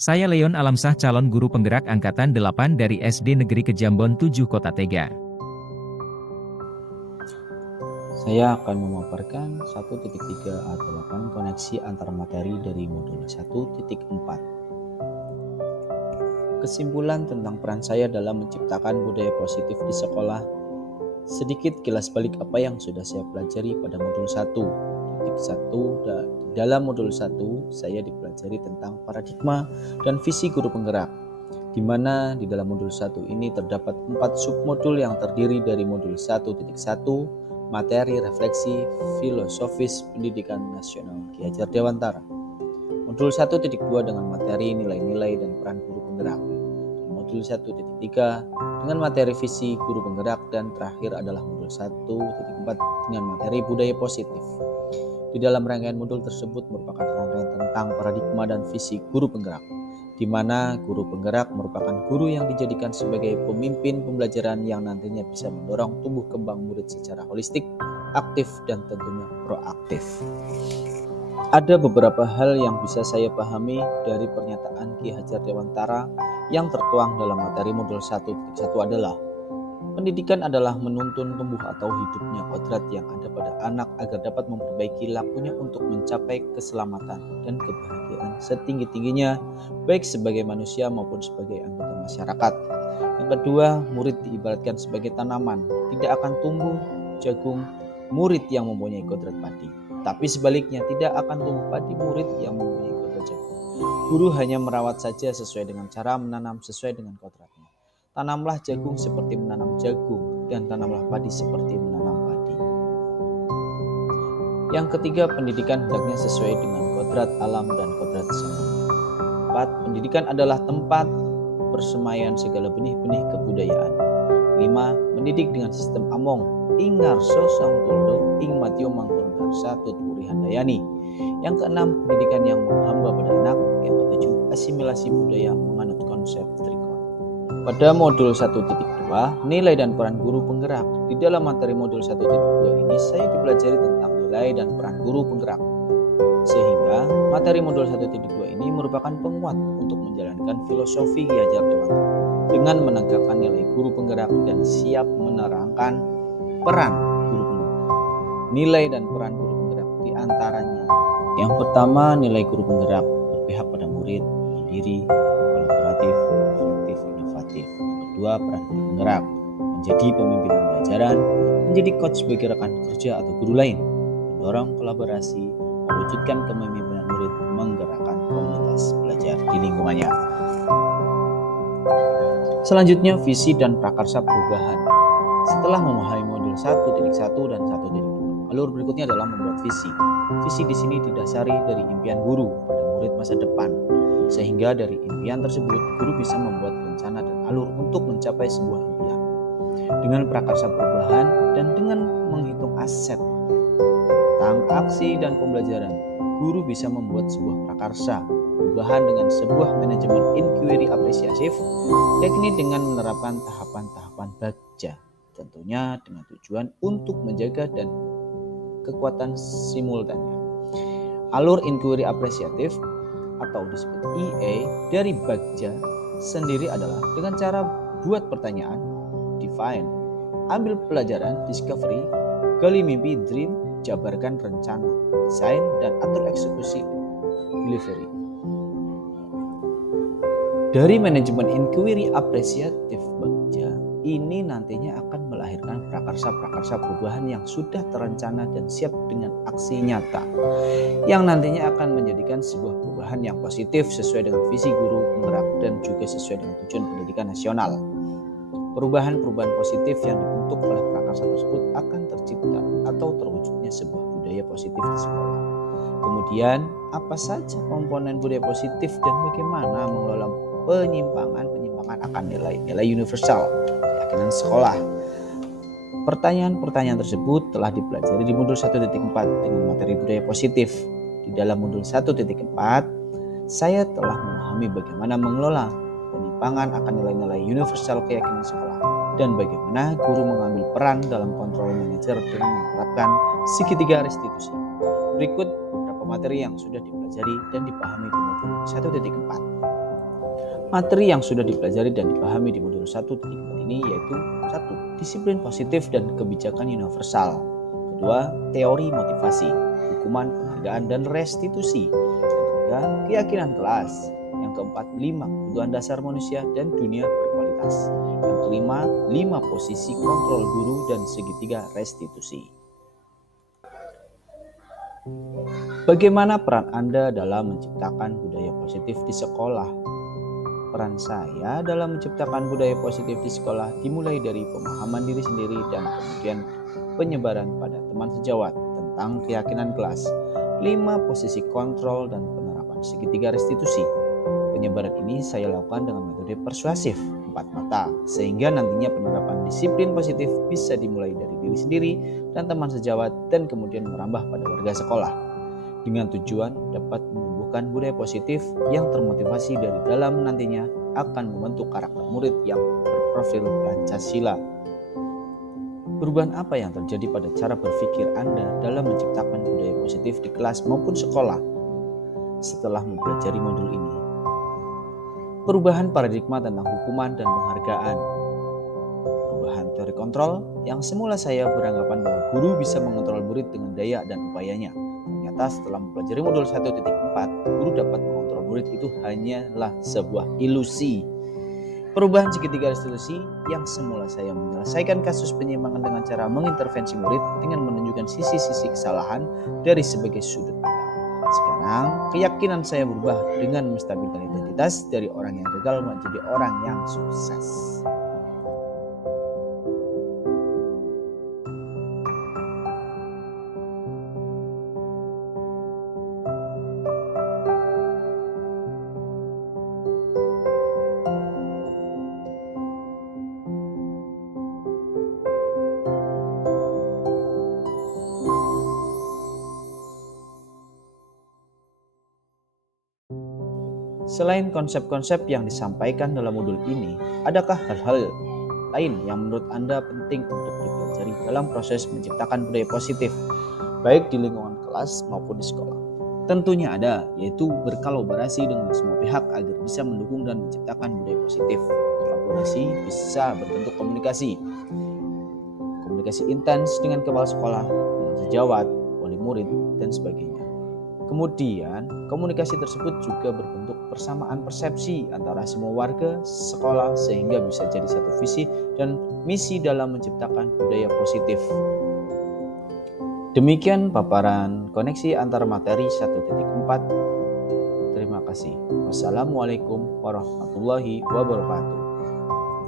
Saya Leon Alamsah, calon guru penggerak Angkatan 8 dari SD Negeri Kejambon 7 Kota Tega. Saya akan memaparkan 1.3A8 koneksi antar materi dari modul 1.4. Kesimpulan tentang peran saya dalam menciptakan budaya positif di sekolah. Sedikit kilas balik apa yang sudah saya pelajari pada modul 1. Di dalam modul 1, saya dipelajari tentang paradigma dan visi guru penggerak, di mana di dalam modul 1 ini terdapat 4 submodul yang terdiri dari modul 1.1, materi refleksi filosofis pendidikan nasional Ki Hajar Dewantara. Modul 1.2 dengan materi nilai-nilai dan peran guru penggerak. Dan modul 1.3 dengan materi visi guru penggerak, dan terakhir adalah modul 1.4 dengan materi budaya positif. Di dalam rangkaian modul tersebut merupakan rangkaian tentang paradigma dan visi guru penggerak, di mana guru penggerak merupakan guru yang dijadikan sebagai pemimpin pembelajaran yang nantinya bisa mendorong tumbuh kembang murid secara holistik, aktif, dan tentunya proaktif. Ada beberapa hal yang bisa saya pahami dari pernyataan Ki Hajar Dewantara yang tertuang dalam materi modul 1.1 adalah pendidikan adalah menuntun tumbuh atau hidupnya kodrat yang ada pada anak agar dapat memperbaiki lakunya untuk mencapai keselamatan dan kebahagiaan setinggi-tingginya, baik sebagai manusia maupun sebagai anggota masyarakat. Yang kedua, murid diibaratkan sebagai tanaman, tidak akan tumbuh jagung murid yang mempunyai kodrat padi, tapi sebaliknya tidak akan tumbuh padi murid yang mempunyai kodrat jagung. Guru hanya merawat saja sesuai dengan cara menanam sesuai dengan kodratnya. Tanamlah jagung seperti menanam jagung, dan tanamlah padi seperti menanam padi. Yang ketiga, pendidikan hendaknya sesuai dengan kodrat alam dan kodrat sang Maha. 4. Pendidikan adalah tempat persemaian segala benih-benih kebudayaan. 5. Mendidik dengan sistem among, ing ngarso sang tuldo, ing matio mangkon garsa tuturi handayani. Yang keenam, pendidikan yang menghamba pada anak. Yang ketujuh, asimilasi budaya menganut konsep trikon. Pada modul 1.2, nilai dan peran guru penggerak. Di dalam materi modul 1.2 ini saya dipelajari tentang nilai dan peran guru penggerak. Sehingga materi modul 1.2 ini merupakan penguat untuk menjalankan filosofi Ki Hajar Dewantara dengan menegakkan nilai guru penggerak dan siap menerangkan peran guru penggerak. Nilai dan peran guru penggerak diantaranya: yang pertama, nilai guru penggerak berpihak pada murid, mandiri, kolaboratif, reflektif, inovatif. Yang kedua, peran guru penggerak menjadi pemimpin pembelajaran, menjadi coach bagi rekan kerja atau guru lain, mendorong kolaborasi, mewujudkan kepemimpinan murid, menggerakkan komunitas belajar di lingkungannya. Selanjutnya, visi dan prakarsa perubahan. Setelah memahami modul 1.1 dan 1.2, alur berikutnya adalah membuat visi. Visi di sini didasari dari impian guru pada murid masa depan, sehingga dari impian tersebut guru bisa membuat rencana dan alur untuk mencapai sebuah impian. Dengan prakarsa perubahan dan dengan menghitung aset tentang aksi dan pembelajaran, guru bisa membuat sebuah prakarsa perubahan dengan sebuah manajemen inquiry apresiatif, yakni dengan menerapkan tahapan-tahapan bagja, tentunya dengan tujuan untuk menjaga dan kekuatan simultannya. Alur inquiry apresiatif atau disebut IA dari bagja sendiri adalah dengan cara buat pertanyaan, define, ambil pelajaran, discovery, gali mimpi, dream, jabarkan rencana, desain, dan atur eksekusi, delivery. Dari manajemen inquiry apresiatif bagja ini nantinya akan melahirkan prakarsa-prakarsa perubahan yang sudah terencana dan siap dengan aksi nyata, yang nantinya akan menjadikan sebuah perubahan yang positif sesuai dengan visi guru penggerak dan juga sesuai dengan tujuan pendidikan nasional. Perubahan-perubahan positif yang dibentuk oleh prakarsa tersebut akan tercipta atau terwujudnya sebuah budaya positif di sekolah. Kemudian, apa saja komponen budaya positif dan bagaimana mengelola penyimpangan akan nilai-nilai universal keyakinan sekolah. Pertanyaan-pertanyaan tersebut telah dipelajari di modul 1.4 dengan materi budaya positif. Di dalam modul 1.4, saya telah memahami bagaimana mengelola penyimpangan akan nilai-nilai universal keyakinan sekolah dan bagaimana guru mengambil peran dalam kontrol manajer dengan menerapkan segitiga restitusi. Berikut beberapa materi yang sudah dipelajari dan dipahami di modul 1.4. Materi yang sudah dipelajari dan dipahami di modul 1.4 ini yaitu 1. Disiplin positif dan kebijakan universal. Kedua, teori motivasi, hukuman, penghargaan, dan restitusi. Yang ketiga, keyakinan kelas. Yang keempat, 5 kebutuhan dasar manusia dan dunia berkualitas. Yang kelima, 5 posisi kontrol guru dan segitiga restitusi. Bagaimana peran Anda dalam menciptakan budaya positif di sekolah? Peran saya dalam menciptakan budaya positif di sekolah dimulai dari pemahaman diri sendiri dan kemudian penyebaran pada teman sejawat tentang keyakinan kelas, 5 posisi kontrol dan penerapan segitiga restitusi. Penyebaran ini saya lakukan dengan metode persuasif 4 mata, sehingga nantinya penerapan disiplin positif bisa dimulai dari diri sendiri dan teman sejawat dan kemudian merambah pada warga sekolah, dengan tujuan dapat menumbuhkan budaya positif yang termotivasi dari dalam nantinya akan membentuk karakter murid yang berprofil Pancasila. Perubahan apa yang terjadi pada cara berpikir Anda dalam menciptakan budaya positif di kelas maupun sekolah setelah mempelajari modul ini? Perubahan paradigma tentang hukuman dan penghargaan. Perubahan teori kontrol yang semula saya beranggapan bahwa guru bisa mengontrol murid dengan daya dan upayanya. Ternyata setelah mempelajari modul 1.4, guru dapat mengontrol murid itu hanyalah sebuah ilusi. Perubahan segitiga restitusi yang semula saya menyelesaikan kasus penyimpangan dengan cara mengintervensi murid dengan menunjukkan sisi-sisi kesalahan dari sebagai sudut pandang. Sekarang keyakinan saya berubah dengan menstabilkan identitas dari orang yang gagal menjadi orang yang sukses. Selain konsep-konsep yang disampaikan dalam modul ini, adakah hal-hal lain yang menurut Anda penting untuk dipelajari dalam proses menciptakan budaya positif, baik di lingkungan kelas maupun di sekolah? Tentunya ada, yaitu berkolaborasi dengan semua pihak agar bisa mendukung dan menciptakan budaya positif. Kolaborasi bisa berbentuk komunikasi intens dengan kepala sekolah, teman sejawat, wali murid, dan sebagainya. Kemudian, komunikasi tersebut juga berbentuk persamaan persepsi antara semua warga sekolah sehingga bisa jadi satu visi dan misi dalam menciptakan budaya positif. Demikian paparan koneksi antar materi 1.4. Terima kasih. Wassalamualaikum warahmatullahi wabarakatuh.